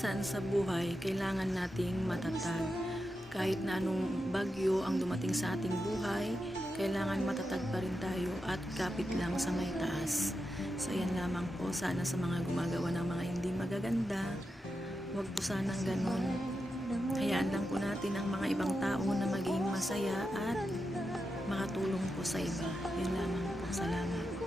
minsan sa buhay, kailangan nating matatag. Kahit na anong bagyo ang dumating sa ating buhay, kailangan matatag pa rin tayo at kapit lang sa may taas. So yan lamang po, sana sa mga gumagawa ng mga hindi magaganda, huwag po sanang ganun. Hayaan lang po natin ang mga ibang tao na maging masaya at makatulong po sa iba. Yan lamang po. Salamat.